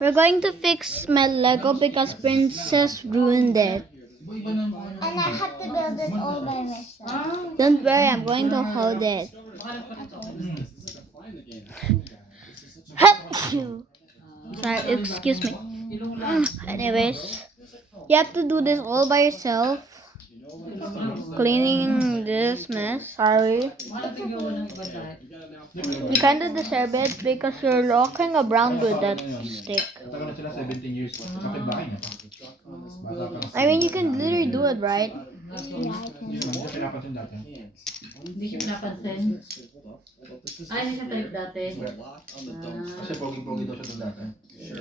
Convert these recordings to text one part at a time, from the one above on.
We're going to fix my Lego because Princess ruined it. And I have to build it all by myself. Don't worry, I'm going to hold it. Sorry, excuse me. Anyways, you have to do this all by yourself. Cleaning this mess. Sorry. You kind of deserve it because you're walking around with that stick. Tagal na sila 17 years. Kapit-bahay niya pa. Bata pa. I mean, you can literally do it, right? Yeah, I can. Hindi naman, hindi pinapansin dati. Hindi siya pinapansin. Ay, hindi siya type dati. Kasi pogi-pogi daw siya doon dati.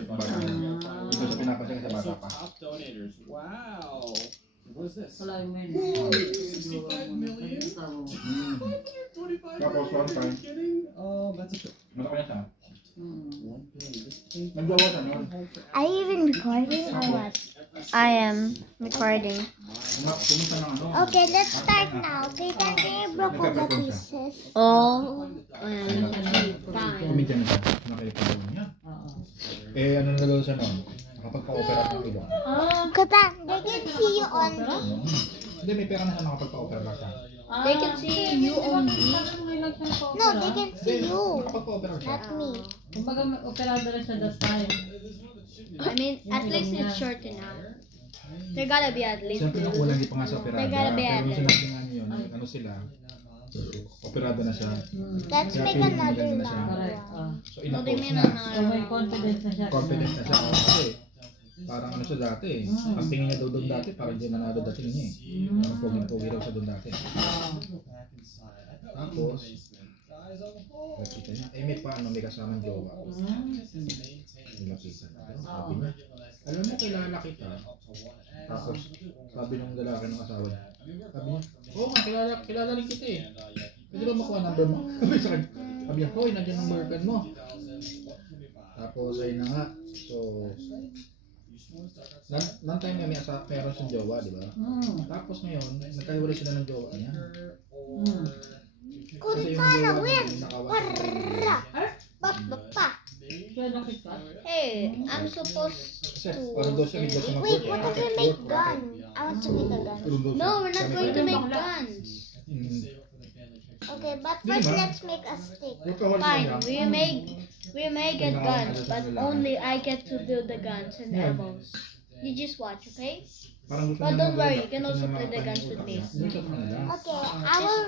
Bata na. Hindi ko siya pinapansin kasi bata pa. Wow. What is this? Wala yung men. 65 million? Tapos one time, That's a mata ko niya siya. one penny. This thing. Naggawa siya noon. Are you even recording or what? I am recording. Pumunta ng ano. Okay, let's start now. Okay, can you broke all the pieces? Oh, Kumita na siya. Nakipagod niya. Eh, ano nagagawa siya noon? Nakapagpa-opera ng iba. Katan, they can see you on the... Hindi, may pera na siya nakapagpa-opera siya. They can see you only. No, they can see you. Nakapagpa-opera siya. Not me. Kumbaga, operado na siya that time. I mean, at least it's short enough. There gotta be at least Siyempre, nung two. una hindi pa nga sa operada. They gotta be Pero at nung least. sinabi nga niyo, ano sila, operado na siya. Let's Kaya make feeling another maganda na siya. long Correct. one. So, No, they ina-post mean na. So, may confidence na siya. Confident na siya. Kasi, parang ano siya dati eh. Ang tingin niya daw doon dati, parang hindi nanalo dating niya eh. Parang pogi-pogi daw siya doon dati. Tapos, nakita niya, eh may paano, may kasamang jowa. Nilapitan na. Sabi niya, alam mo, kilala kita. Tapos, sabi ng lalaki ng asawa niya, sabi niya, oo nga, kilala rin kita eh. Pwede ba makuha number mo? Sabi sa kanya, sabi niya, hoy, nandiyan ang boyfriend mo. Tapos, ayun na nga. So, nang time niya meron siyang jowa, di ba? Tapos ngayon, nagkahiwalay sila ng jowa niya. Kasi yung Kuntana, jowa win! niya, nakawa Parra! Papa! Siya nakita. Hey, I'm supposed Kasi parang daw siya, bigla siya Wait, mag-work. what if we make gun? I want to make a gun. No, we're not going to make guns. Okay, but first let's make a stick. Fine, we may get guns, but only I get to build the guns and ammo. You just watch, okay? But don't worry, you can also play the guns with me. Okay, I will...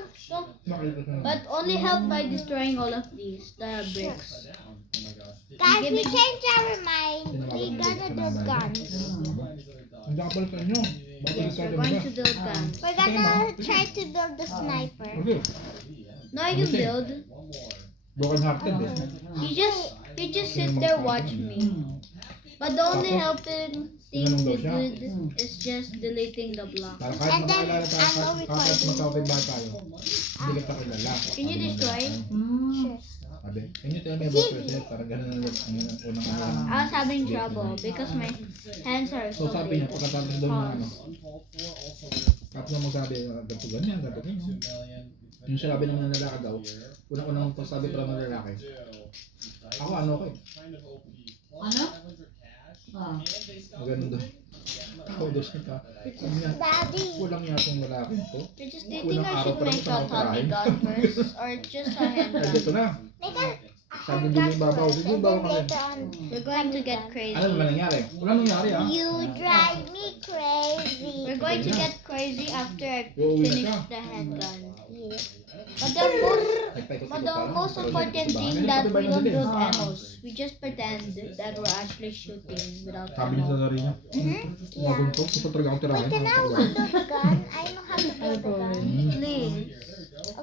But only help by destroying all of these, the bricks. Guys, we changed our mind. We gonna build guns. Ang dakapal sa inyo. Yes, we're going to build guns. We're gonna try to build the sniper. Okay. No, you can build. Broken hearted eh. You just sit there watch me. But the only helping thing we did is just deleting the block. Para kahit And then, makakilala tayo, I'm kahit recording. magkakapit tayo, hindi kita kilala. Can you destroy? Sure. Sabi, can you tell me about yourself? Parang ganun ang unang ano. I was having trouble because my hands are So so sabi niya, big. pagkatapos doon ng ano, tapos na magsabi, ganito ganyan, ganito ganyan. Yung sinabi naman ng lalaki daw, unang-unang pasabi pa ng lalaki, ako ano ko eh, Ano? ganun daw. Ako daw siya, sabi niya, Daddy. kulang niya itong lalaki to. You're just dating I should make a tummy gun first or just a Ay, handgun. dito na. Make a Sabi din yung babaw, sige and babaw then kasi. later on. We're going to get crazy. Ano naman nangyari? Wala nangyari ah. You drive me crazy. We're going to get crazy after I Uuwi na finish siya. the handgun. Yeah. But the most important thing that we don't build ammos. We just pretend that we're actually shooting without Sabi niya sa ammo. sarili niya, Yeah. maguntok, gusto talaga akong tirahin. Wait, can I also build a gun? I know how to build a gun. Please.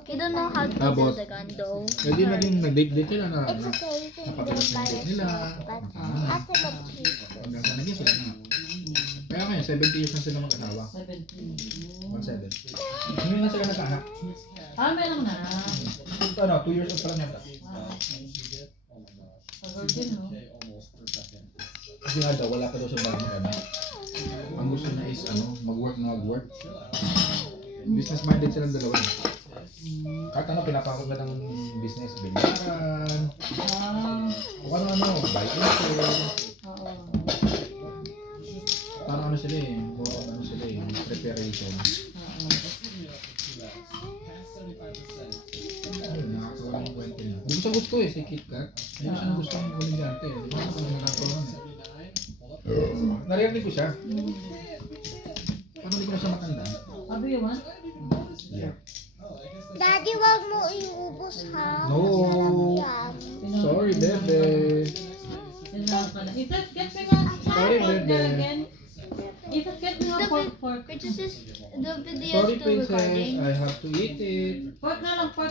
You don't know how to Tapos, build a gun though. Hindi naging nag-date-date sila na. It's okay, you can build Napatigas by ng date nila. yourself. But after the tree. Hanggang sa naging sila na. Kaya ngayon, 70 years na sila mag-asawa. 17. 1-7. Hindi na sila nagkaanak. Meron na. Ano, 2 years old pa lang yata. Pag-virgin, no? Kasi nga daw, wala pa daw siya bagong anak. Ang gusto niya is, mag-work na mag-work. Business-minded silang dalawa. Kahit ano, pinapakot ka ng business, bilyaran, o ano-ano, buy and sell. Oo. dito. Oo. Ayun, nakakawa ng kwento niya. Hindi ko siya gusto si KitKat. Hindi ko siya gusto ng komedyante. Hindi ko siya nakakawa. Naririnig ko siya. Paano hindi ko na siya matanda? Abi, you want? Yeah. Daddy, wag mo iubos ha. No. Yan. Sorry, bebe. Kailangan ka na. Ethan, get me nga. Sorry, Fork bebe. na again. Ethan, get me nga fork. Princess is the video Sorry, is still princess. recording. I have to eat it. Fork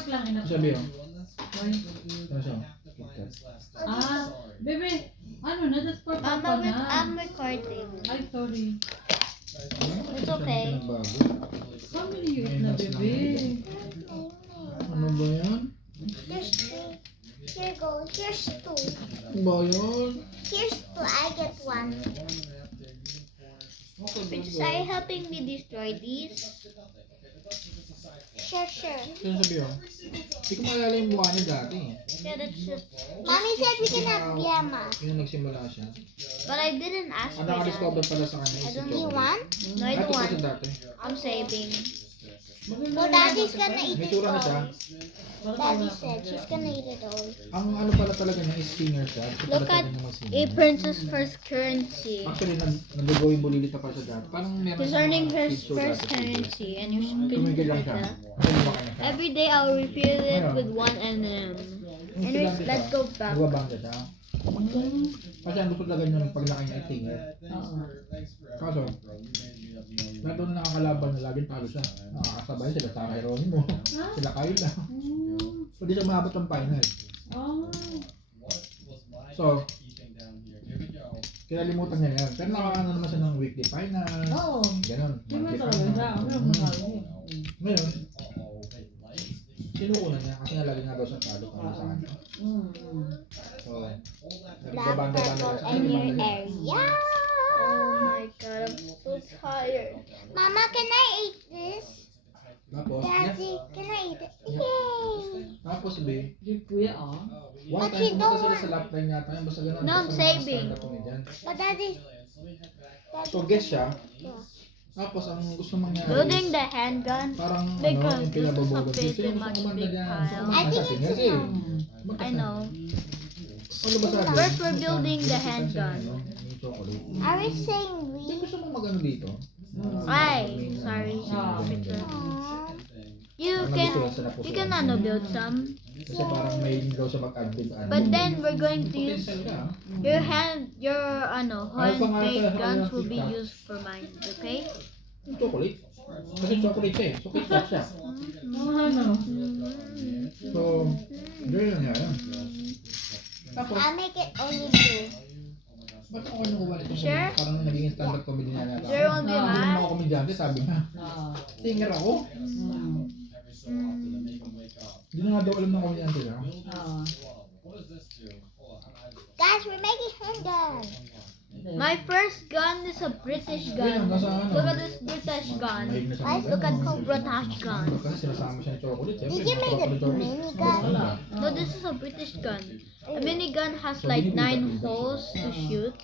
lang. Enough. Ano sabi yun? Why? Ano siya? KitKat. Ah, bebe. Ano na? That's fork Mama, pa wait, na. I'm recording. Ay, sorry. It's okay. How many years na, bebe? Ano ba yan? Here's three. Here go. Here's two. Ano ba yan? Here's two. I get one. Princess, are you helping me destroy these? Sure. Ano sabi yun? Hindi ko maalala yung mukha niya dati. Yeah, that's just. Mommy said we can have Yama. Yung nagsimula siya. But I didn't ask Ang for that. naka-discover pala sa kanya I is si don't You Chocolate. want? No, I Ito don't kasi want. dati. I'm saving. So Daddy's gonna eat May it tura na siya. all. Daddy said she's gonna eat it all. Ang ano pala talaga niya is singer siya. Gusto Look pala at talaga niya mag-singer. A princess first currency. Actually, nag-go yung bulilita pa siya dati. Parang meron He's siyang earning mga her kids show first dati. currency, and you're spinning Tumigil lang like siya. that. Ano ba kanya siya? Every day I'll refill it with 1 MM. Yung Anyways, estudyante let's siya, go back. nagbabangga siya. Kasi ang gusto talaga niya ng paglaki niya ay singer. Oo. Kaso, lahat doon na nakakalaban na laging talo siya. Nakakasabay sila sa Geronimo. Sila Kayla. Pwede siya maabot ng final. Oh. So, kinalimutan niya yan. Pero nakakaano naman siya ng weekly final. Oo. Ganon. Hindi mo monthly talaga final. siya. Ano Mm. manalo? Ngayon, sinukunan niya kasi nga lagi nga daw siya talo para sa kanya. So, Black purple in your area. Oh my god, I'm so tired. Mama, can I eat this? Tapos, Daddy, can I eat it? Yay! tapos be, Di kuya ah. one But time you pumunta don't sila want- sa lap line yata yun, basta gano'n. No, I'm basta mga saving. stand-up comedian. But Daddy, So, guess siya. Yeah. Tapos, ang gusto mangyari Building is, the handgun. parang Because yung this is a pinababulog. pretty Gusto yung much kumanda big dyan. pile. So, I kumanta think siya, it's kasi, enough. kumanta I siya. know. Ano ba sabi? First, we're building the Yung handgun. yung chocolate. are we saying Hindi we? gusto mo mag-ano dito? Ay, sorry. Ah. Aww. You Parang can, gusto lang sila po you sa can ano. build some. Kasi parang may daw sa mag-advent ano. But then we're going to use Potential ka. your handmade guns will be used for mine. Okay? Yung chocolate. Kasi chocolate siya eh. So, KitKat siya. Ano? So, ganyan nga yan. Tapos, I'll make it only blue. ba't ako nakuha nito? Sure? Parang naging stand-up comedy na nata. Sure won't be Hindi naman mad? ako komedyante, sabi nga. Ah. Singer ako. Hindi na nga daw alam ng komedyante ka. Ah. Guys, we're making handgun. My first gun is a British Ayun, gun. nasa ano. Look at this British gun. Mahig na siya Guys, mag- Look at ano. British gun. Kasi sinasama siya ng chocolate. Siyempre, Did you make chocolate a chocolate. minigun? Wala. No, this is a British gun. A minigun has like 9 holes to shoot.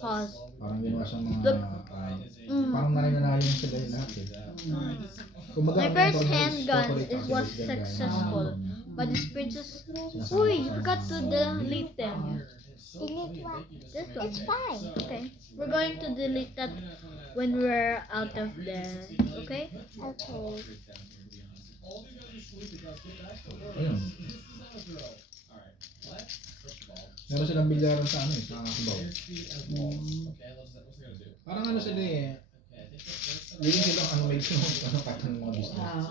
Pause. Parang ginawa siyang mga... Look. parang nanay-nanayon sila yung lahat eh. Kumbaga, My ang first chocolate handgun chocolate is kasi was ganda. successful. But this princess... Uy, you forgot to delete them. Delete what? This one. It's fine. Okay. We're going to delete that when we're out of there. Okay? Okay. Ayun. Meron silang bilyaran sa ano eh, sa Cubao. Parang ano sila eh. Living silang ano, may ano pattern ng mga business. Ah.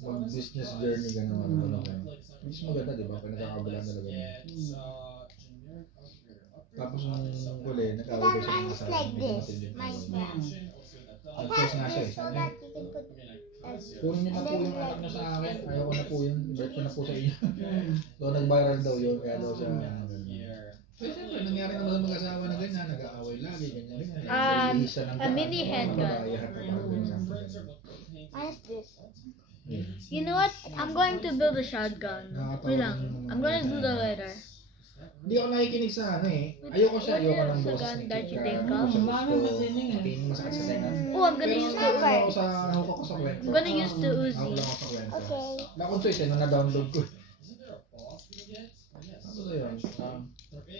Mga business journey gano'n. Ano kayo. Which is maganda, di ba? Pinagkakabalan talaga yun. Tapos nung huli, But nag-away then siya ng mine's asawa. like Hindi this. natin yung Mine's away. like it Nag-choose nga has siya eh. this so Sabi niya, that you can put kunin niyo na po yung anak niyo sa akin. Ayaw ko na po yun. Ibalik ko na po sa inyo. Mm. So nag-viral daw yun. Kaya daw siya. Eh siyempre, nangyari naman sa mag-asawa na ganyan. Nag-aaway lagi. Ganyan. Iisa ng a mini handgun. mine's this. You know what? I'm going to build a shotgun. Wait lang. I'm going to do that later. Hindi ako nakikinig sa ano eh. Ayoko siya, ayoko ng What's the boses gun ni that Kit. you Kaya think hindi ko of? siya Mami, gusto. matining eh. Tingin masakit sa tenga. Oh, I'm gonna Pero use ako the ako sa hukok ko sa kwento. I'm gonna use the Ako Uzi. lang ako sa kwento. Okay. Nakon choice eh, nung na-download ko. Ano ba yun?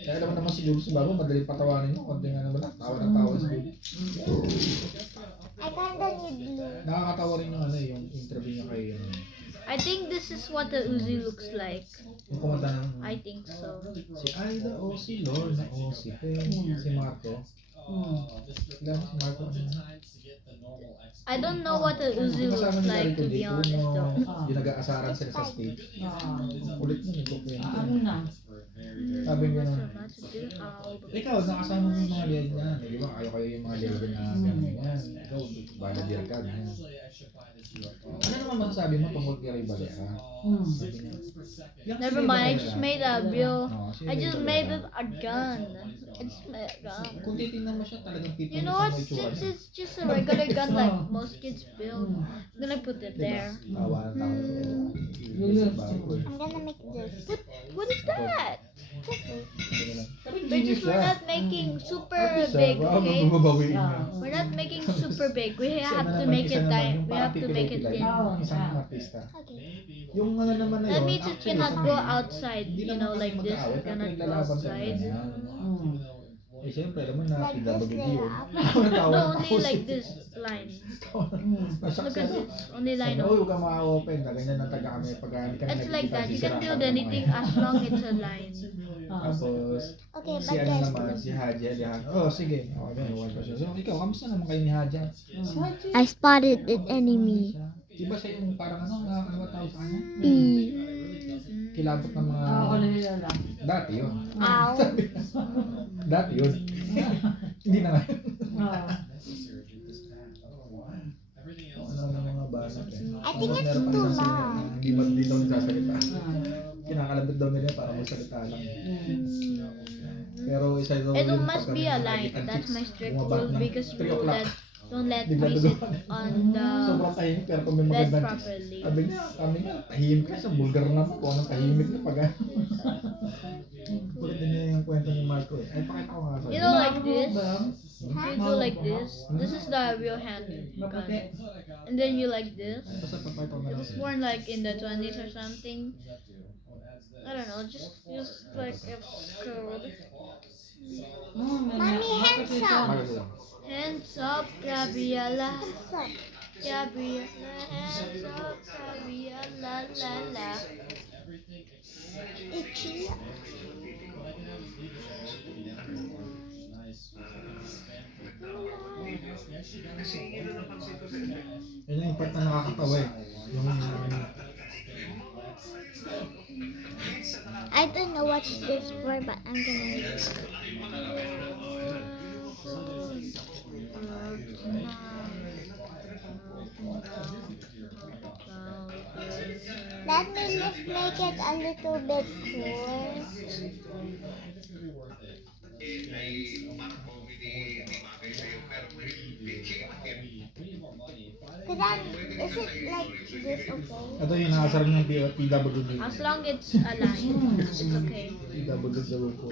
Kaya naman siguro sa bago, madaling patawanin mo. Konti nga naman, tawa ng tawa siguro. I kinda need blue. Nakakatawa rin yung ano, yung interview niya kay I think this is what the Uzi looks like. yung kumanta ng I think so. si Aida o si Lorna o si Pen, si Marco. Sila si Marco. I don't know what the Uzi Kasama looks nila like rito to be dito, honest though. yung nag-aasaran sila sa stage. Kulit nun, yung kukwento. Ano na? Sabi niya What's na, so much to do? ikaw, nakasama mo yung mga liad niya. Di ba? Ayaw kayo yung mga liad na ganyan. Ikaw, baladir ka. Ganyan. Ano naman masasabi mo tungkol kay Ray Valera? Sabi niya, "Yak si Never Ray mind, I Valera." just made a bill. Oo, si I Ray just Valera. made it a gun. I just made a gun. Kung titignan mo siya, talagang You titignan know sa what? may tsura Since niya. it's just a regular gun like most kids build, I'm gonna put it Diba? there. Tawa na tawa. I'm gonna make this. What is that? Pero We're genius just we're siya. not making super Artist siya. big, Baka okay? magbabawiin niya. We're not making super big. We Isa have na to naman, make isa it naman, tiny. yung We parang have to make it pipilay-pilay. thin. Isang artista. Okay. Yung ano naman na yun, That means it actually, cannot sa go amin, outside. hindi You naman know, kami like this. mag-aaway, It pero cannot go naglalaban sa outside. ganyan. Eh, siyempre, alam mo na, Like this PWD layer yun. up. Tawa No, ng only tawa like si- this line. Nasyak Look siya, at no? this. Only line. Sabi, "Uy, huwag kang maka-open." Na ganyan na taga kami. Pag hindi kami It's like nagkikita, that. You can sisiraan build kami ng anything mga- as long it's a line. Tapos, Okay, si but ano guys, naman, si Hadja, diyan. Oh, sige. Oh, ganyan, huwag pa siya. So, ikaw, kamusta naman kayo ni Hadja? Si Hadja. I spotted an enemy. Di ba siya yung parang ano, ano ba tawag sa kanya? E. Kilabot ng mga... Ako nilala. Dati yun. Ow. Dati yun. Hindi na ngayon. Ano ng mga banat eh. I think Tapos it's meron pa too isang singer loud. na hindi daw nagsasalita. Kinakalabit daw nila para magsalita lang. Pero isa daw It yun must pagka be may a mga line. gitan That's chicks, my strict bumaba rule ng because 3 we o'clock. don't let Bigla me sit duduhan. on the Sobrang tahimik pero kung may bed magandang chicks. properly. Kami nga, tahimik ka sa bulgar naman kung anong tahimik na pag kulit din niya yung kwento ni Marco eh. Ay, pakita ko nga sa'yo. You know, like this. Huh? You do like this. This is the real hand gun. And then you like this. Basta papakita ko na It lang was sa'yo. worn like in the 20s or something. I don't know, just like it's cool. Mommy, hands up. Marco lang. Hands up, Gabriella. Hands up. Gabriella, hands up, Gabriella, la la. Itchy. Yun yung part na nakakatawa eh. Yung I don't know what this for, but I'm gonna use it. Let me just make it a little bit cool. Cause I'm, is it like this okay? ito yung nakasar ng PWD. As long it's a line, it's okay. PWD po.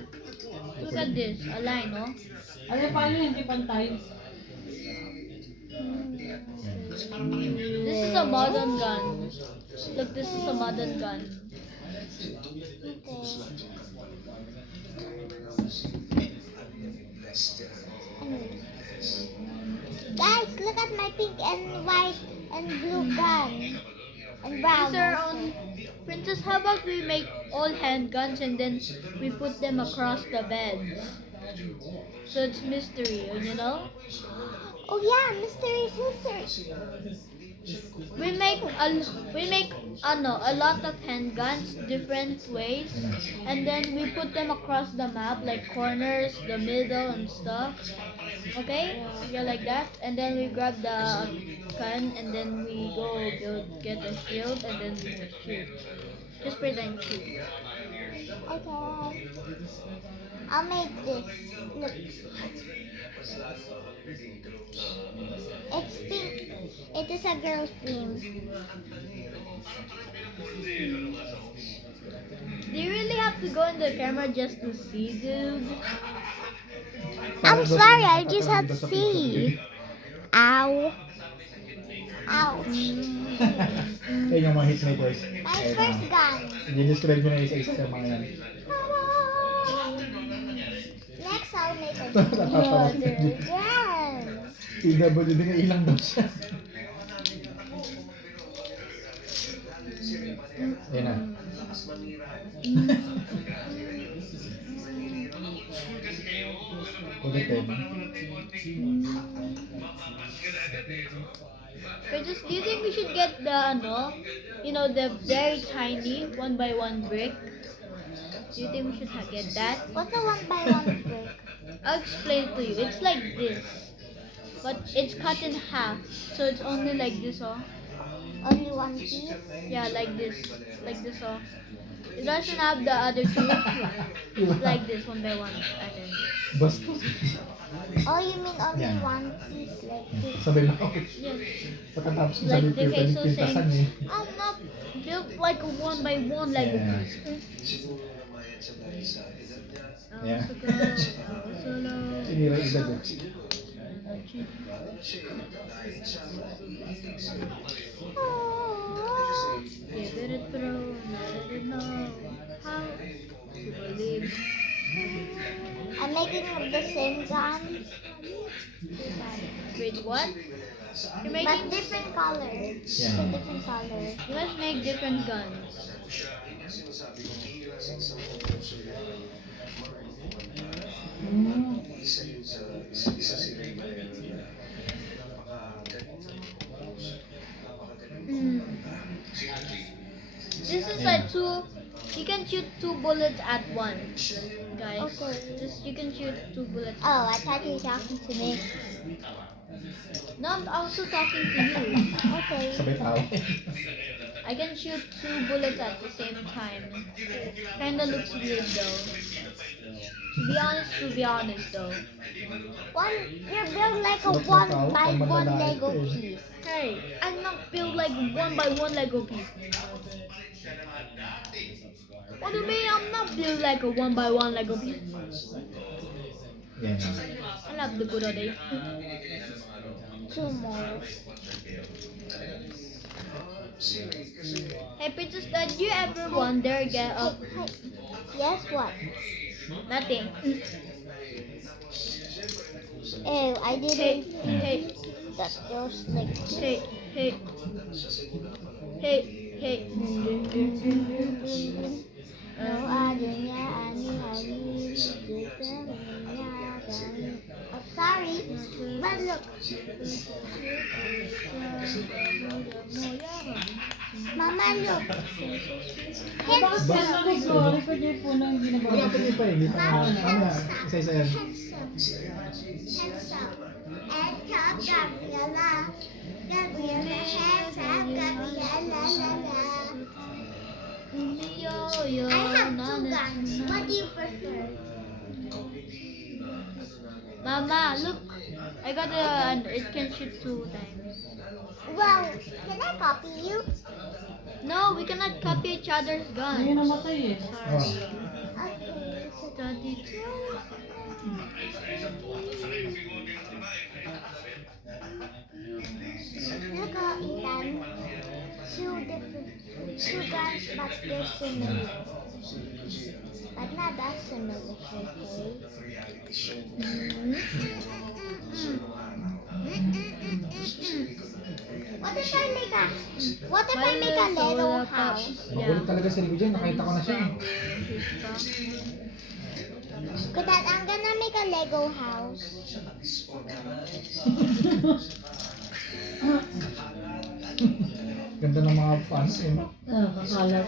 Look at this, a line, no? Ano paano hindi pantay? This is a modern gun. Look, this is a modern gun. Guys, look at my pink and white and blue gun. And brown. These are on Princess. How about we make all handguns and then we put them across the beds, so it's mystery, you know? Oh yeah, mystery sister. We make a lot of handguns different ways, and then we put them across the map like corners, the middle and stuff. Okay, yeah, like that, and then we grab the gun and then we go get a shield and then we shoot. Just pretend shoot. Okay. I'll make this. Look. It's pink. It is a girl theme. Do you really have to go in the camera just to see, dude? I'm sorry, I just have to see. Ow. Ouch. Yan yung mga hitmakers. My Ayun first na. gun. I-describe mo na isa-isa sa mga yan. Next, I'll make a Natatawa. gun. PWD na ilang daw siya. Yan na. Ulitin. Do you think we should get the, the very tiny 1x1 brick? Do you think we should get that? What's a 1x1 brick? I'll explain it to you. It's like this, but it's cut in half, so it's only like this, oh. Only one piece? Yeah, like this, oh. It doesn't have the other two. It's like this, 1x1, I think. Basta. Oh, you mean only Yeah. one piece like this? Sabay na ako. Yes. Pagkatapos ko Like sabi the ko, pwedeng queso pintasan saying, eh. I'm not built like a 1x1 Lego Yeah. piece. Yeah. Solo. Sinira yung edad eh. Oh. Give it a throw, let it know how to believe. I'm making the same gun, Wait, what? You're but making different color. It's a Yeah. different color. You must make different guns. Mm. This is like two. You can shoot 2 bullets at once, guys. Okay. You can shoot 2 bullets. Oh, I thought you were talking to me. No, I'm also talking to you. Okay. Sabay tao. I can shoot 2 bullets at the same time. Kinda looks weird though. To be honest though. You're built like a Look ng 1 tao, by pag 1 maglalait Lego eh. piece. Hey, I'm not built like 1x1 Lego piece. What do you mean I'm not built like a 1x1 Lego piece? Yan. I love the good old days. 2 more. Hey, Princess, did you ever wonder Hey. Yes, what? nothing? Oh, I Hey, didn't hey, that those like hey, hey, hey, hey. no adanya ani hari oh, sorry, but look, Mama, look. Handsome. Record niyo po nang ginagawa. Wala pa din pa eh. Hindi pa na. Isa-isa yan. Handsome. And top Gabriela. Gabriela, handsome. Gabriela, la la. I have 2 guns. What do you prefer? Mama, look. I got it can shoot 2 times. Well, can I copy you? No, we cannot copy each other's Hindi guns. namatay eh. Oh. Okay. Study. Look how Ethan. 2 guns, but they're similar. But not that similar, okay? What if I make a Lego house? Magulo talaga si Rico dyan. Nakita ko na siya eh. Kudat, I'm gonna make a Lego house. Ganda ng mga fans eh. No? Kakalat.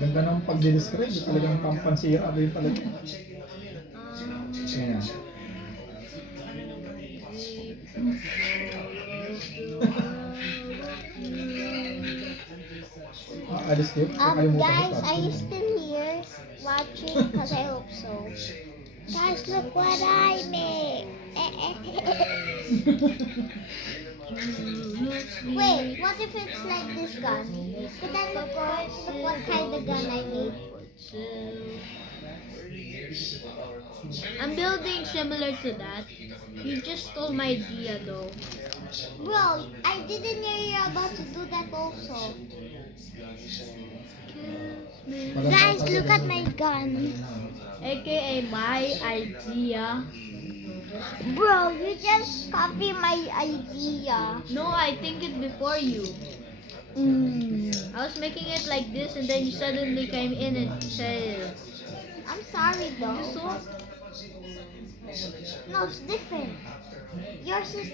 Ganda ng pag-describe. Talagang pampansira. Ano yun talaga. Yan. Alis kayo? Kalimutan ko Guys, pa. are you still here watching? Because I hope so. Guys, look what I made. Wait, what if it's like this gun? But then look what kind of gun I made. I'm building similar to that. You just stole my idea though. Bro, I didn't know you're about to do that also. Guys, look at my gun. AKA my idea. Bro, you just copy my idea. No, I think it before you. I was making it like this and then you suddenly came in and said, I'm sorry though. so No, it's different. Yours is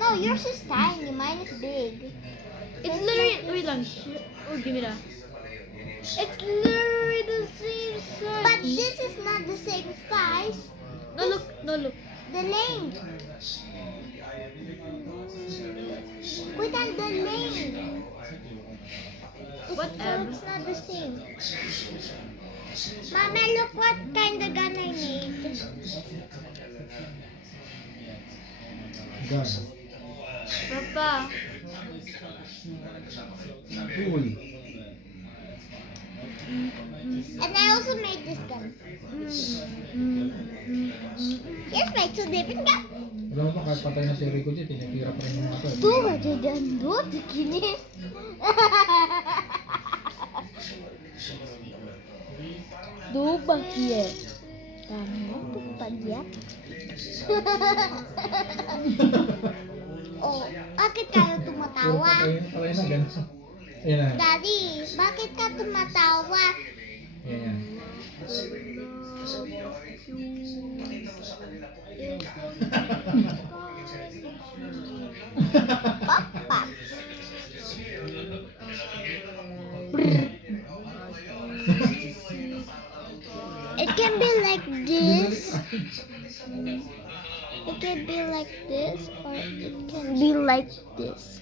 no, yours is tiny. Mine is big. it's literally, wait lang. Oh, give me that. It's literally the same But size. this is not the same size. No, look, no, look. The length. Wait on the length. Whatever. It's not the same. Mama, look what kind of gun I made. Gun. Papa, Tool. And I also made this gun. Here's my two different guns. Alam mo ba, kahit patay na si Rico dyan, tinitira pa rin yung mga to. eh. Tuh, jadi dua begini. Tuh, bagian. Kamu tuh bagian. Oh, bakit kayo Puro tumatawa? patay na gano'n. Ayan na. Daddy, bakit ka tumatawa? Ayan yan. Papa. It can be like this. It can be like this, or it can be like this.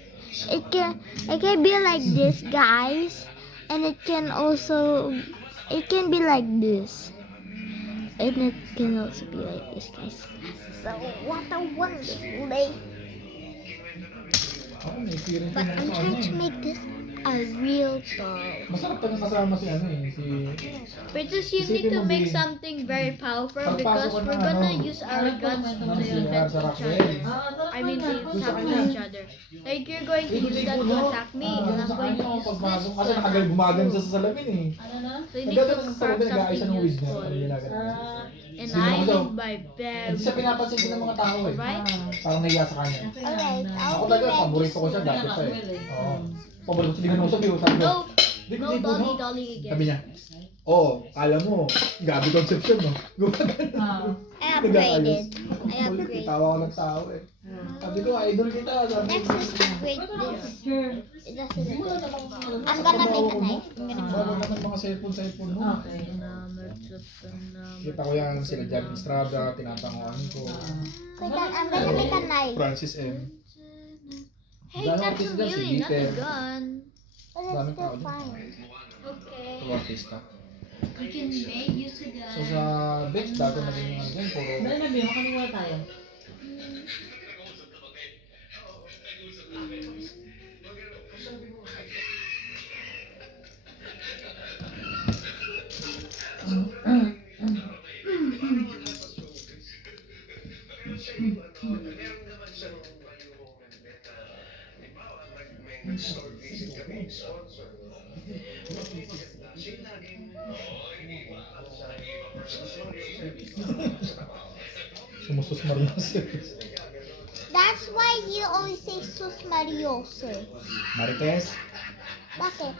It can be like this, guys, and it can be like this, and it can also be like this, guys. So what a wonderful day! Ako, may experience But din I'm ako sa trying ano to eh. make this a real doll. Masarap pa kasama si ano eh, si... Princess, you Isipin need to mo, make Bing. something very powerful Pagpasok because ko we're ng gonna ano, use our guns to ano, si defend sa each Rockwell. other. Sarap I mean, naman. to tackle each other. Like, you're going to use that to attack me, and I'm Sa going to kanya, use pagpasok, this kasi to nakagal attack gumagan you. siya sa salamin eh. Ano na? So you need to Nagdadala sa craft salamin, nag-aayos siya something ng wisdom. useful. Ano ginagawa? And Sino I mo daw? need my Hindi siya very pinapansin din ng mga tao eh. right? Parang nahiya sa kanya. Alright, Ako I'll be talaga, ready paborito ko siya soon. dati pa eh. Oo. Paborito ko siya, di mo sabi ko, sabi ko. No, Di ko, no di ko, dolly, no? dolly Sabi again. niya, oh, kala mo, Gabi Concepcion, no? Gumagano. I upgraded. I Ulit, upgraded. tawa ko ng tao eh. Sabi ko, idol kita. Sabi Next ko, is upgrade this. It doesn't wala do. namang I'm gonna make a knife. I'm gonna make wala naman mga cellphone mo. Okay. Kita ko yan, sila Jan Estrada, tinatanguan ko. Wait, I'm gonna make a knife. Francis M. Hey, Dami that's artista dyan, si really not a Dieter. gun. But it's Daming tao still dyan. fine. Okay. Ito artista. We can make use a gun. So sa bench, bago naging yung ano dyan, puro... Dahil na, Bim, makaniwala tayo. Sumustos Marios. That's why you always say sus mariose. Marites. Bakit?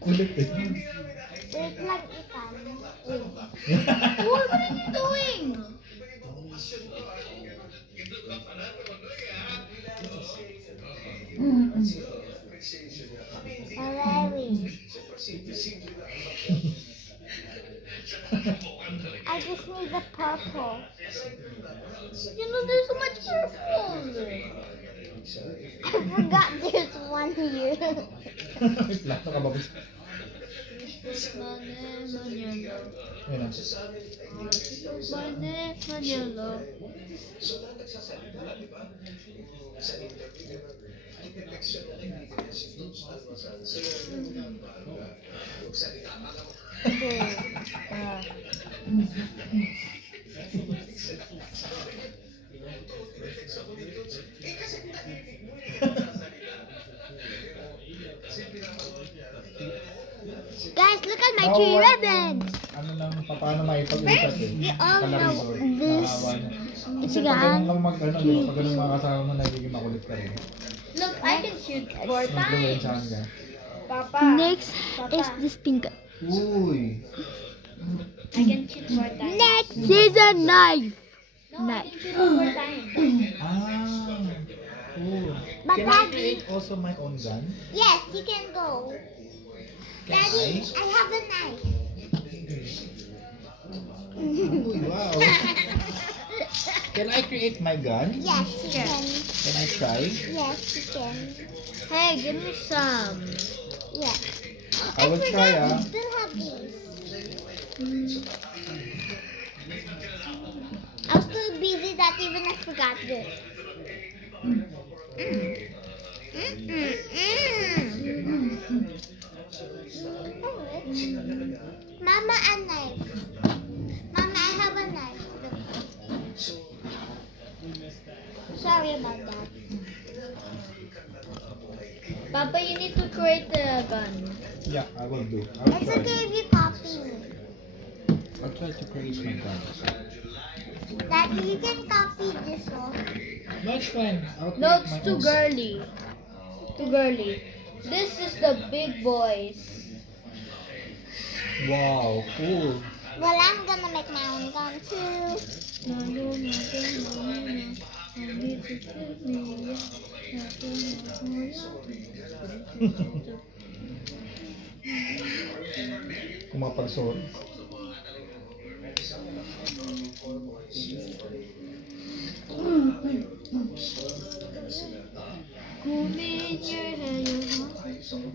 Kulit eh. Wait lang ikan. What are you doing? Alright. I just need the purple. You know, there's so much purple. I forgot there's one here. May plato ka ba? Manila. Ayun na. Manila. Guys, look at my tree ribbons. Ano lang, paano maipag-usap eh. We all know Kalarido. this. Nakahawa niya. It's Kasi pag ganun gone. kang mag-ano, di ba? Pag ganun mga kasama mo, nagiging makulit ka rin. Look, I can shoot 4 times. Influensyahan ka. Papa. Next is this pink. Uy! I can shoot 4 times. Next is a knife. No, I can shoot 4 times. Ah! Cool. But Can I Daddy- create also my own gun? Yes, you can go. Daddy, I have a knife. Uy, wow! Can I create my gun? Yes, you Sure. can. Can I try? Yes, you can. Hey, give me some. Yeah. I will forgot try, we ah. still have these. I was too busy that even I forgot this. Mama, a knife. Mama, I have a knife. Sorry about that. Papa, you need to create a gun. Yeah, I will do. I'll It's try. okay if you copy me. I'll try to create my gun. Daddy, you can copy this one. No, it's fine. I'll No, create it's my too own. girly. Too girly. This is the big boys. Wow, cool. Well, I'm gonna make my own gun too. Kumapag-sorry. Comb in your hair,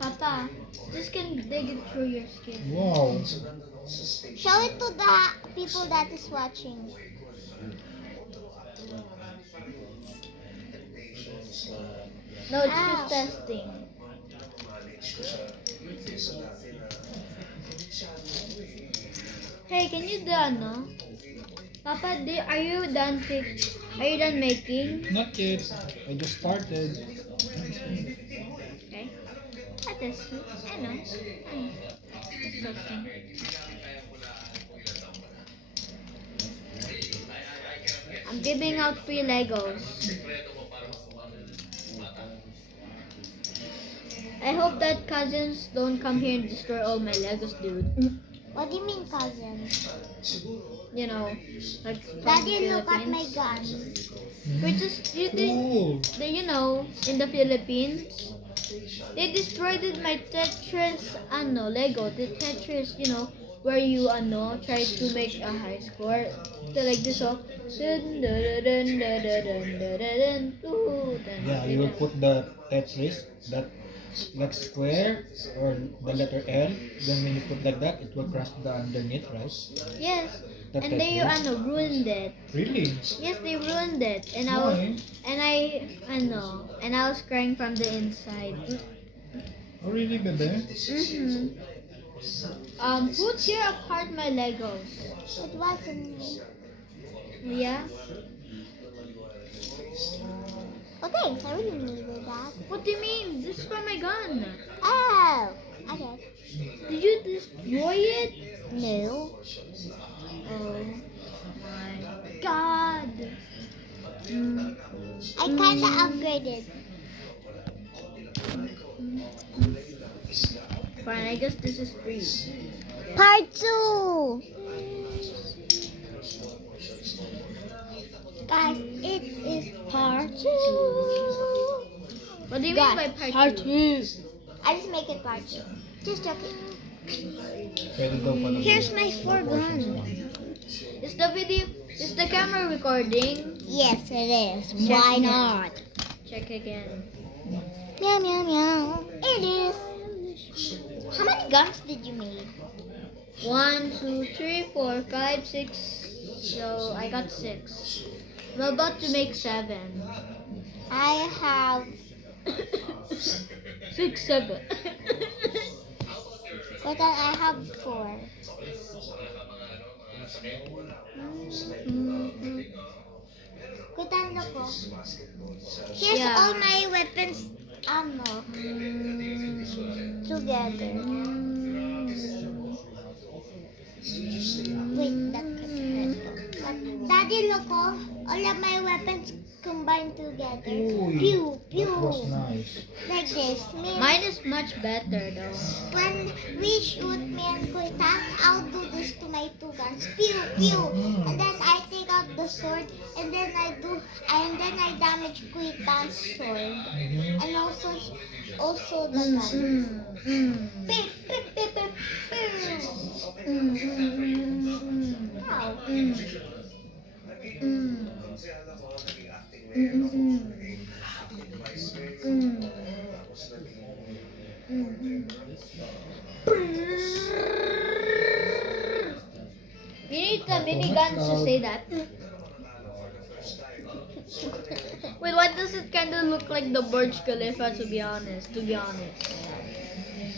Papa, this can dig it through your skin. Wow. Show it to the people that is watching. No, it's Ow. just testing. Hey, can you do ano? Papa, are you done making? Not yet. I just started. Okay. That is sweet. I know. It's testing. I'm giving out free Legos. I hope that cousins don't come here and destroy all my Legos, dude. What do you mean, cousin? You know, like from Daddy, look at my Philippines. gun. Which is you did, Cool. you know, in the Philippines, they destroyed my Tetris Lego. The Tetris, you know, where you try to make a high score. So like this, oh. Dun, dun, dun, dun, dun, dun, dun, dun, dun, dun, Yeah, you will put the Tetris, that square or the letter L. Then when you put like that, it will cross the underneath, right? Yes, The and they Tetris. ruined it. Really? Yes, they ruined it, and Why? and I was crying from the inside. Oh, really, bebe? Who tear apart my Legos? It wasn't me. Yeah. Oh, thanks. I really needed that. What do you mean? This is for my gun. Oh, okay. Did you destroy it? No. kinda upgraded. Fine, I guess this is free. Part 2! Guys, it is part 2! What do you mean by part 2? I just make it part 2. Just joking. Pwede daw pala. Here's my 4 gun. Is the camera recording? Yes, it is. Why not? Check again. Meow, meow, meow. It is. How many guns did you make? 1, 2, 3, 4, 5, 6. So I got 6. I'm about to make 7. I have 6, 7. But then I have 4. Kutan ko. Here's Yeah. all my weapons together. Wait, that but Daddy, look, all of my weapons combined together. Uy, Pew, that pew. was nice. Like this. Mine is much better though. When we shoot me and Kuitan, I'll do this to my 2 guns. Pew, pew. And then I take out the sword and then I damage Kuitan's sword. And also the gun. Beep, beep, beep, beep, beep. Wow. You need the miniguns to say that. Wait, why does it kind of look like the Burj Khalifa? To be honest.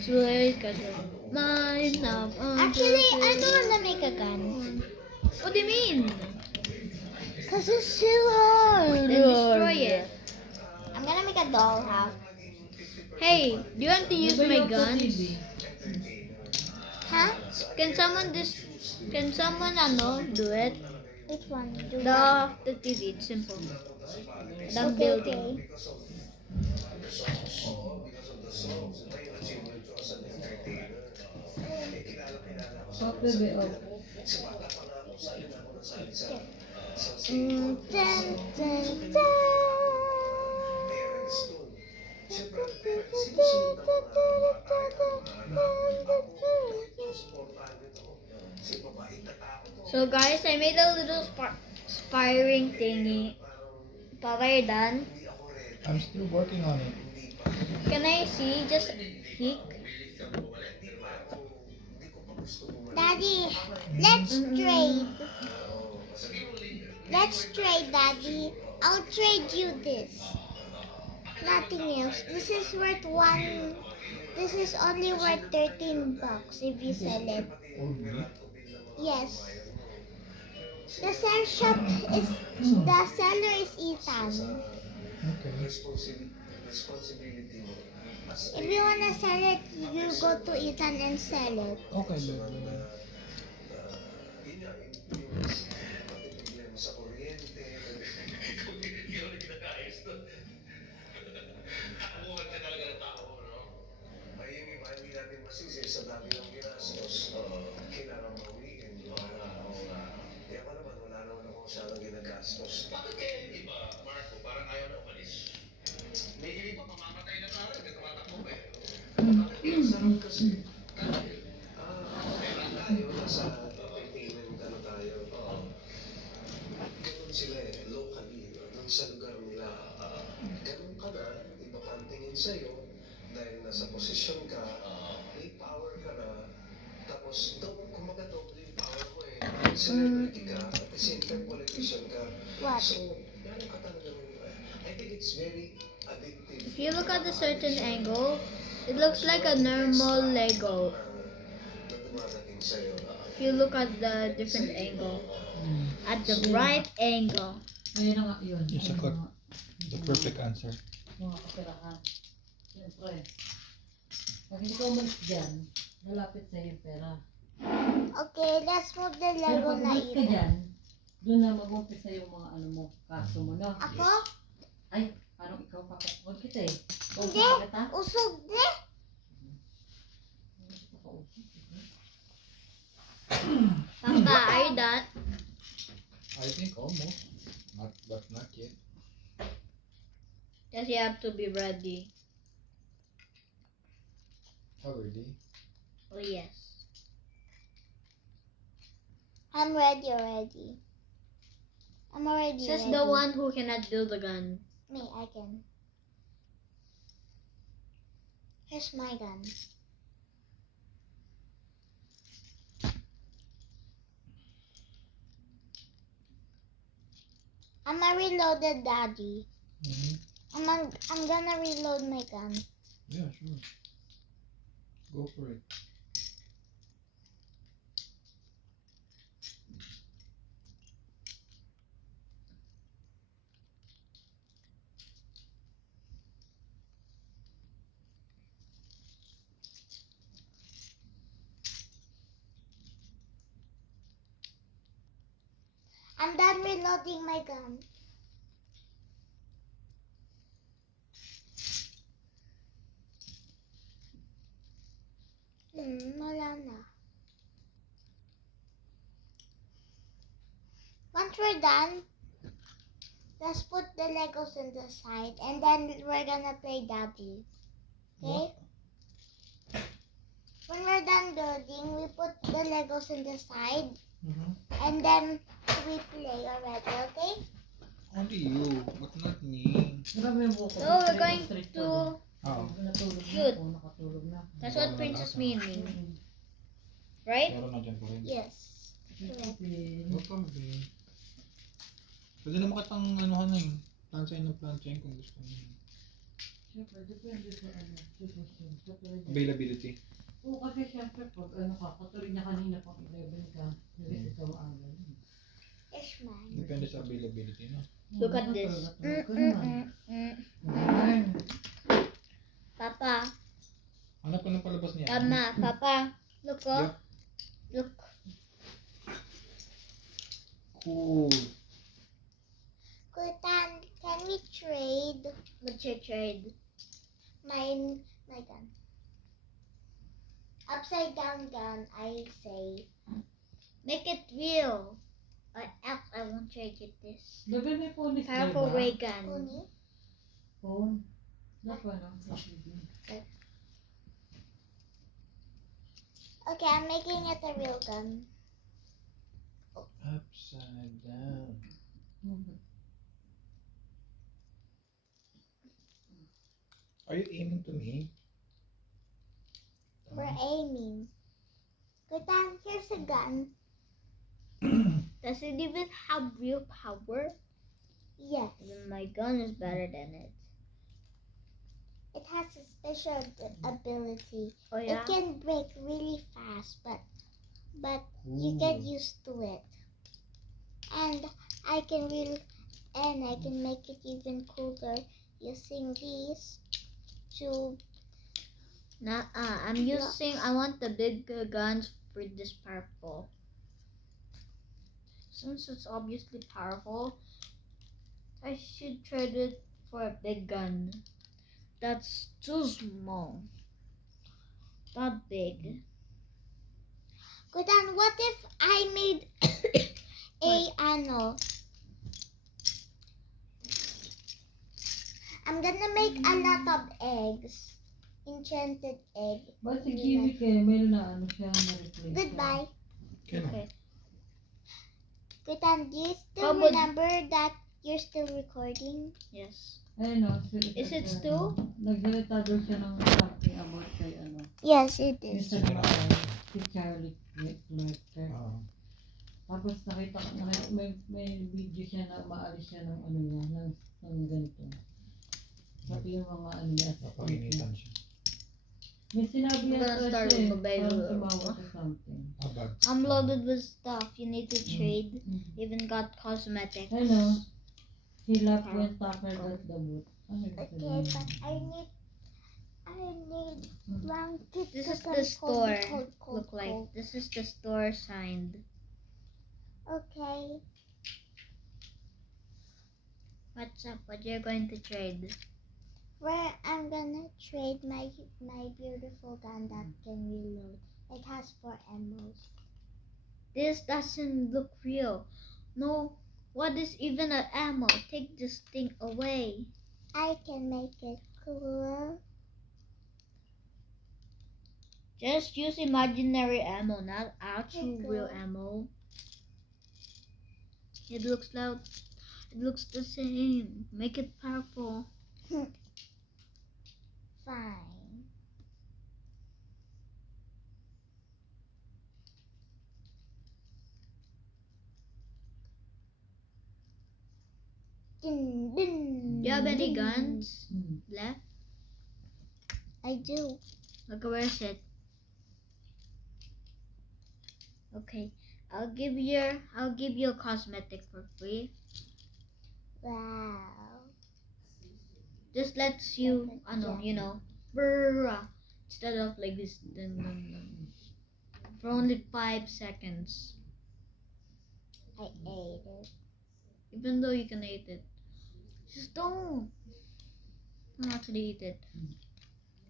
Too late, cause of mine now. Actually, I don't want to make a gun. What do you mean? Because it's too hard. Then destroy it. I'm gonna make a dollhouse. Hey, do you want to use my guns? Huh? Can someone do it? Which one? Do The TV, it's simple. The okay, building. okay. Saturday off. Dun, dun, dun. So guys, I made a little spiring thingy. Papa, you're done? I'm still working on it. Can I see? Just peek. Daddy, let's trade. Let's trade, Daddy. I'll trade you this. Nothing else. This is worth one. This is only worth 13 bucks if you sell it. Only? Yes. The seller is Ethan. Okay. If you wanna sell it, you go to Ethan and sell it. Okay, baby. sa'yo dahil nasa posisyon ka, may power ka na, tapos kumaga double yung power mo eh. Celebrity ka, at the same time politician ka. What? So, meron ka talagang, I think it's very addictive. If you look at a certain angle, it looks like a normal Lego. Na dumadating sa'yo. If you look at the different angle, at the right angle. Ayun na nga yun. You sagot the perfect answer. Mga kaperahan. Siyempre. Pag hindi ka umalis dyan, lalapit sa yung pera. Okay, let's move the Pero Lego pag na umalis ka ito. dyan, doon na mag-umpisa yung mga ano mo, kaso mo, no? Ako? Ay, parang ikaw papakot kita eh. Hindi. Kita? Usog na. Papa, are you done? I think almost. Not, but not yet. Yes, you have to be ready. Already. Oh, yes. I'm ready already. I'm already Says ready. the one who cannot build a gun. Me, I can. Here's my gun. I'm a reloaded daddy. I'm gonna reload my gun. Yeah, sure. Go for it. I'm done reloading my gun. Wala na. Once we're done, let's put the Legos in the side and then we're gonna play daddy. Okay? When we're done building, we put the Legos in the side and then we play already, okay? Only you, but not me. Grabe yung buko. So, we're going to... Oh. Natulog na Shoot. ako, nakatulog na ako. That's what Princess meaning. Right? Pero nandiyan pa rin. Yes. Correct. No problem. Pwede naman kitang anuhan na yun. Planchain ng planchain kung gusto niyo. Siyempre, depende sa ano, sitwasyon. Katulad yan. Availability. Oo, kasi siyempre pag ano ka, katulad niya kanina pang 11 ka, nagis ikaw agad. It's mine. Depende sa availability, no? Look at this. Papa, Hanap ko ng palabas niya. Mama, Papa, look oh. Yeah. Look. Cool. Kutan, can we trade What's your trade? my gun? Upside down gun, I say. Make it real. Or else I won't trade you this. Gabi may police Powerful ray gun. Pony. Phone. Dapat ano? Okay, I'm making it a real gun. Upside down. Are you aiming to me? We're aiming. Kutan, here's a gun. Does it even have real power? Yes. Then my gun is better than it. It has a special ability. Oh yeah? It can break really fast, but you get used to it. And I can make it even cooler using these to I want the big guns for this purple. Since it's obviously powerful, I should trade it for a big gun. That's too small. Not big. Kutan, what if I made I'm gonna make a lot of eggs. Enchanted egg. Ba't si Kiwi kaya mayroon na ano siya na-replace? Goodbye. Kailan? Okay. Kutan, do you still How about- remember that you're still recording? Yes. Ayun o. Is it still? Nagsalita daw siya ng something about kay ano. Yes, it Yung is. sa si Charlie Lecter. Oo. Tapos nakita ko, may video siya na maalis siya ng ano niya, ng ganito. Pati yung mga ano niya. Napakinitan siya. May sinabi I'm gonna yata start siya with eh, babae. parang tumawa sa something. Abag. I'm loaded with stuff. You need to trade. Mm. Even got cosmetics. Ano? He laughed when Tucker got the boot. Ano yung Okay, sabihin? but I need blankets. This is because the I'm cold, store. cold, cold, Look like cold. this is the store signed. Okay. What's up? What you're going to trade? Where I'm gonna trade my beautiful gun that can reload. It has 4 ammos. This doesn't look real. No, what is even an ammo? Take this thing away. I can make it cooler. Just use imaginary ammo, not actual Okay. real ammo. It looks loud. It looks the same. Make it powerful. Fine. Dun, dun, Do you have any dun. guns left? I do. Look, where is it? Okay, I'll give you a cosmetic for free. Wow. Just lets you, brrrr, instead of like this, dun, dun, dun, for only 5 seconds. I ate it. Even though you can eat it, just don't actually eat it.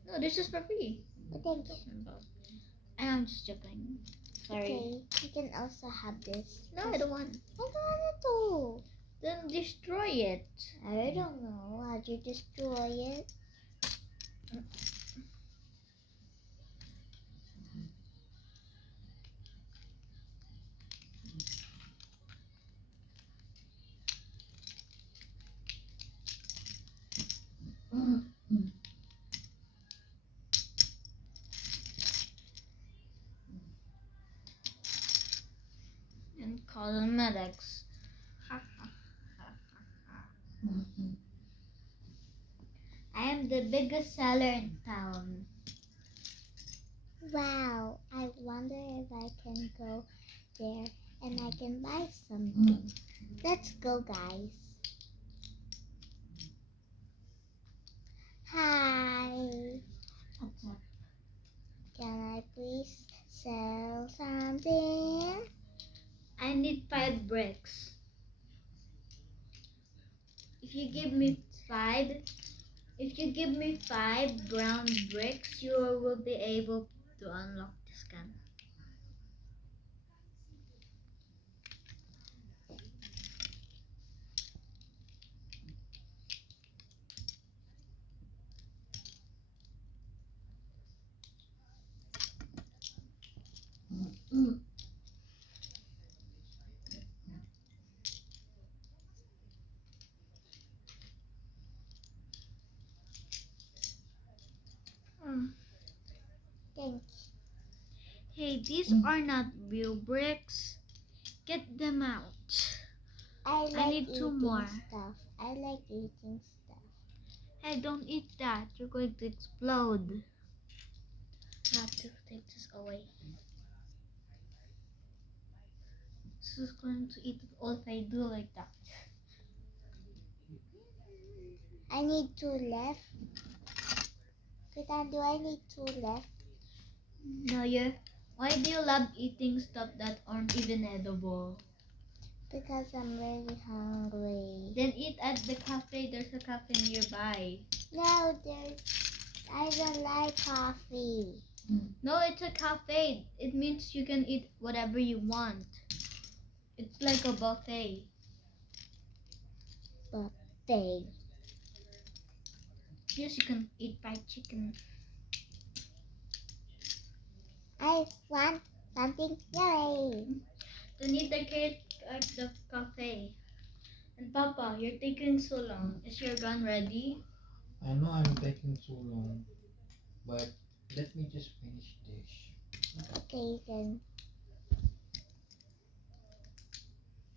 No, this is for free. Oh, thank you. I'm just joking. Sorry. Okay, you can also have this. No, I don't want. I don't want Then destroy it. to. I don't know. How'd you destroy it? And cosmetics. I am the biggest seller in town. Wow. I wonder if I can go there and I can buy something. Let's go, guys. Hi. What's up? Can I please sell something? I need 5 bricks. If you give me 5 brown bricks, you will be able to unlock this gun. Thanks. Hey, these are not real bricks. Get them out. I like need 2 eating more. stuff. I like eating stuff. Hey, don't eat that. You're going to explode. I have to take this away. This is going to eat it all if I do like that. I need 2 left. Do I need 2 left? No, why do you love eating stuff that aren't even edible? Because I'm really hungry. Then eat at the cafe. There's a cafe nearby. No, I don't like coffee. No, it's a cafe. It means you can eat whatever you want. It's like a buffet. They. Yes, you can eat fried chicken. I want something yummy. Then eat the cake at the cafe. And Papa, you're taking so long. Is your gun ready? I know I'm taking so long, but let me just finish this. Okay then.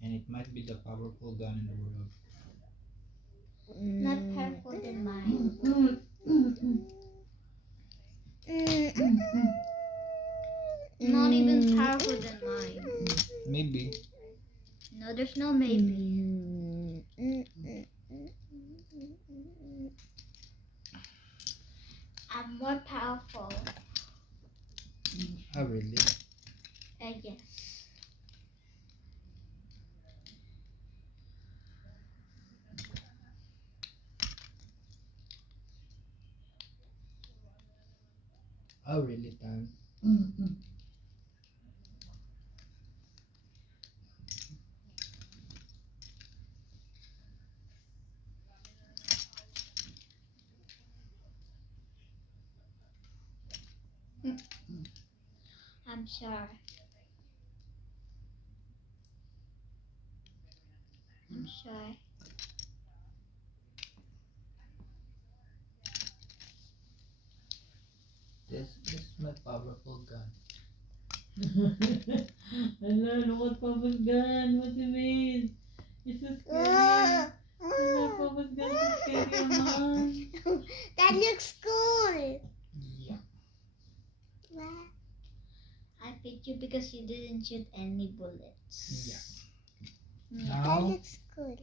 And it might be the powerful gun in the world. Not powerful than mine. Not even powerful than mine. Maybe. No, there's no maybe. I'm more powerful. Oh, really? Yes. Oh, really, Tan? Mm-mm. I'm sure. I'm shy. This is my powerful gun. Hello, what Papa's gun? What do you mean? It's so scary. Hello, Papa's gun is so scary, Mom. That looks cool. Yeah. I picked you because you didn't shoot any bullets. Yeah. That Now, looks cool.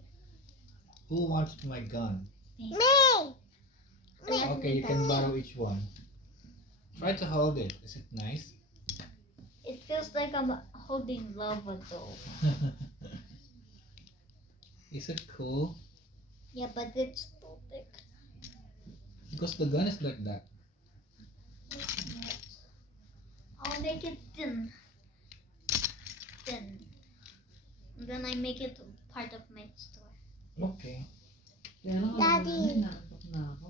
who wants my gun? Me. Okay, you can borrow each one. Try to hold it. Is it nice? It feels like I'm holding lava though. Is it cool? Yeah, but it's too thick. Because the gun is like that. I'll make it thin. Thin. And then I make it part of my store. Okay. Kaya lang, Daddy. nakapot na ako.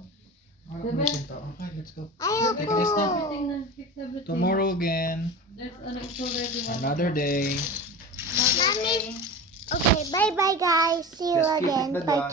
Okay, let's go. Ayoko. Take this now. Everything na, fix everything. Tomorrow again. That's it's already Another day. Another Mommy. day. Okay, bye bye guys. See you Just keep it again. the Bye gun.